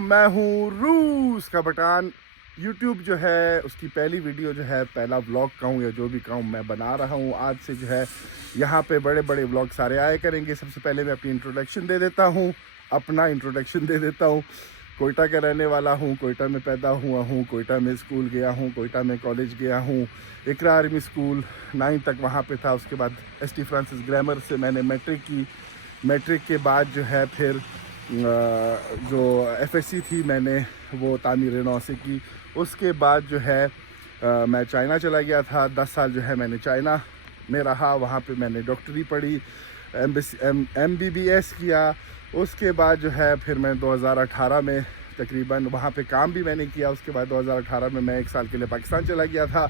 میں ہوں روس کا بٹان. یوٹیوب جو ہے اس کی پہلی ویڈیو جو ہے پہلا ولاگ کہوں یا جو بھی کہوں میں بنا رہا ہوں. آج سے جو ہے یہاں پہ بڑے بڑے ولاگ سارے آئے کریں گے. سب سے پہلے میں اپنی انٹروڈکشن دے دیتا ہوں, کوئٹہ کا رہنے والا ہوں, کوئٹہ میں پیدا ہوا ہوں, کوئٹہ میں اسکول گیا ہوں, کوئٹہ میں کالج گیا ہوں. اقرا آرمی اسکول 9 تک وہاں پہ تھا. اس کے بعد ایس ٹی فرانسس گرامر سے میں نے میٹرک کی. میٹرک کے بعد جو ہے پھر جو ایف ایس سی تھی میں نے وہ تعمیر نو سے کی. اس کے بعد جو ہے میں چائنا چلا گیا تھا. 10 سال جو ہے میں نے چائنا میں رہا. وہاں پہ میں نے ڈاکٹری پڑھی, ایم بی بی ایس کیا. اس کے بعد جو ہے پھر میں 2018 میں تقریباً وہاں پہ کام بھی میں نے کیا. اس کے بعد 2018 میں 1 سال کے لیے پاکستان چلا گیا تھا.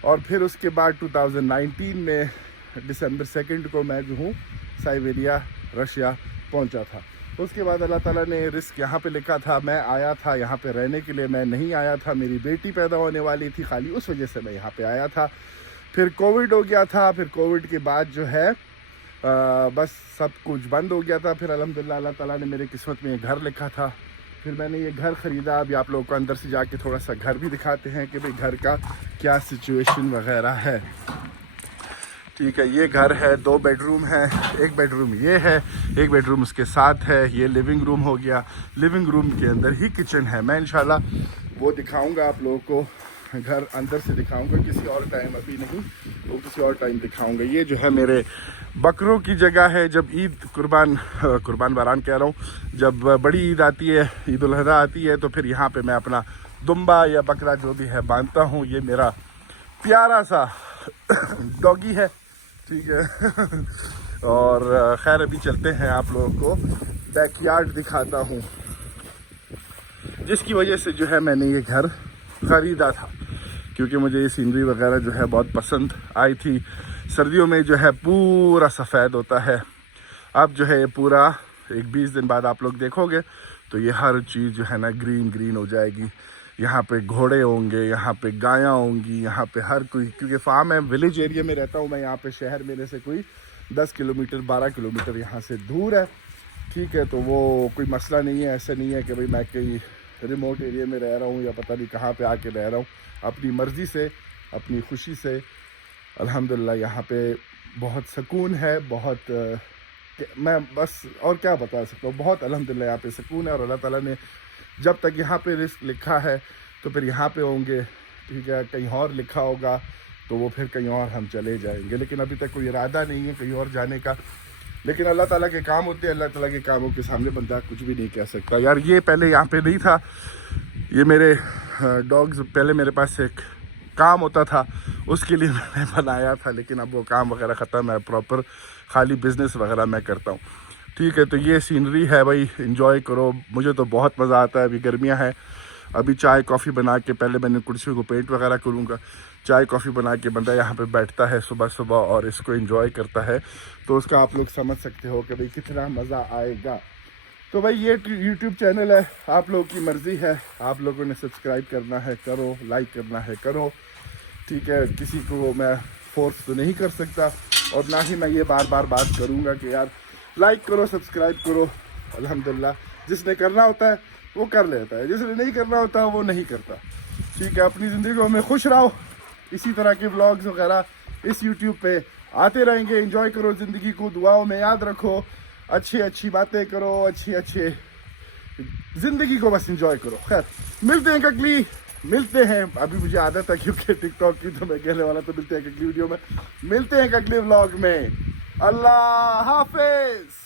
اور پھر اس کے بعد 2019 میں ڈسمبر 2 کو میں جو ہوں سائبیریا رشیا پہنچا تھا. اس کے بعد اللہ تعالیٰ نے رزق یہاں پہ لکھا تھا. میں آیا تھا یہاں پہ رہنے کے لیے, میں نہیں آیا تھا. میری بیٹی پیدا ہونے والی تھی, خالی اس وجہ سے میں یہاں پہ آیا تھا. پھر کووڈ ہو گیا تھا. پھر کووڈ کے بعد جو ہے بس سب کچھ بند ہو گیا تھا. پھر الحمدللہ اللہ تعالیٰ نے میرے قسمت میں یہ گھر لکھا تھا. پھر میں نے یہ گھر خریدا. ابھی آپ لوگوں کو اندر سے جا کے تھوڑا سا گھر بھی دکھاتے ہیں کہ بھئی گھر کا کیا سچویشن وغیرہ ہے. ٹھیک ہے, یہ گھر ہے, 2 بیڈ روم ہے. ایک بیڈ روم یہ ہے, ایک بیڈ روم اس کے ساتھ ہے. یہ لیونگ روم ہو گیا. لیونگ روم کے اندر ہی کچن ہے. میں انشاءاللہ وہ دکھاؤں گا آپ لوگوں کو, گھر اندر سے دکھاؤں گا کسی اور ٹائم, ابھی نہیں وہ کسی اور ٹائم دکھاؤں گا. یہ جو ہے میرے بکروں کی جگہ ہے. جب عید قربان باران کہہ رہا ہوں, جب بڑی عید آتی ہے, عید الاضحیٰ آتی ہے, تو پھر یہاں پہ میں اپنا دمبا یا بکرا جو بھی ہے باندھتا ہوں. یہ میرا پیارا سا ڈاگی ہے. ٹھیک ہے اور خیر ابھی چلتے ہیں, آپ لوگوں کو بیک یارڈ دکھاتا ہوں, جس کی وجہ سے جو ہے میں نے یہ گھر خریدا تھا, کیونکہ مجھے یہ سینری وغیرہ جو ہے بہت پسند آئی تھی. سردیوں میں جو ہے پورا سفید ہوتا ہے. اب جو ہے یہ پورا 20 دن بعد آپ لوگ دیکھو گے تو یہ ہر چیز جو ہے نا گرین ہو جائے گی. یہاں پہ گھوڑے ہوں گے, یہاں پہ گایاں ہوں گی, یہاں پہ ہر کوئی, کیونکہ فارم ہے, ولیج ایریا میں رہتا ہوں میں. یہاں پہ شہر میرے سے کوئی 10 کلومیٹر 12 کلومیٹر یہاں سے دور ہے. ٹھیک ہے, تو وہ کوئی مسئلہ نہیں ہے. ایسا نہیں ہے کہ بھئی میں کہیں ریموٹ ایریا میں رہ رہا ہوں یا پتہ نہیں کہاں پہ آ کے رہ رہا ہوں. اپنی مرضی سے, اپنی خوشی سے الحمدللہ یہاں پہ بہت سکون ہے. بہت میں بس اور کیا بتا سکتا ہوں, بہت الحمدللہ یہاں پہ سکون ہے. اور اللہ تعالیٰ نے جب تک یہاں پہ رزق لکھا ہے تو پھر یہاں پہ ہوں گے. ٹھیک ہے, کہیں اور لکھا ہوگا تو وہ پھر کہیں اور ہم چلے جائیں گے. لیکن ابھی تک کوئی ارادہ نہیں ہے کہیں اور جانے کا. لیکن اللہ تعالیٰ کے کام ہوتے ہیں, اللہ تعالیٰ کے کاموں کے سامنے بندہ کچھ بھی نہیں کہہ سکتا. یار یہ پہلے یہاں پہ نہیں تھا, یہ میرے ڈاگز پہلے میرے پاس ایک کام ہوتا تھا, اس کے لیے میں نے بنایا تھا. لیکن اب وہ کام وغیرہ ختم ہے, پراپر خالی بزنس وغیرہ میں کرتا ہوں. ٹھیک ہے, تو یہ سینری ہے بھائی, انجوائے کرو. مجھے تو بہت مزہ آتا ہے. ابھی گرمیاں ہیں, ابھی چائے کافی بنا کے, پہلے میں نے کرسیوں کو پینٹ وغیرہ کروں گا. چائے کافی بنا کے بندہ یہاں پہ بیٹھتا ہے صبح اور اس کو انجوائے کرتا ہے. تو اس کا آپ لوگ سمجھ سکتے ہو کہ بھئی کتنا مزہ آئے گا. تو بھائی یہ یوٹیوب چینل ہے, آپ لوگوں کی مرضی ہے. آپ لوگوں نے سبسکرائب کرنا ہے کرو, لائک کرنا ہے کرو. ٹھیک ہے, کسی کو میں فورس تو نہیں کر سکتا, اور نہ ہی میں یہ بار بات کروں گا کہ یار لائک کرو, سبسکرائب کرو. الحمدللہ جس نے کرنا ہوتا ہے وہ کر لیتا ہے, جس نے نہیں کرنا ہوتا وہ نہیں کرتا. ٹھیک ہے, اپنی زندگیوں میں خوش رہو. اسی طرح کے ولاگز وغیرہ اس یوٹیوب پہ آتے رہیں گے. انجوائے کرو زندگی کو, دعاؤں میں یاد رکھو, اچھی باتیں کرو, اچھے زندگی کو بس انجوائے کرو. خیر ملتے ہیں کگلی, ملتے ہیں. ابھی مجھے عادت ہے کیونکہ ٹک ٹاک کی تو میں کہنے والا, تو ملتے ہیں اگلی ویڈیو میں, ملتے ہیں اگلے ولاگ میں. اللہ حافظ.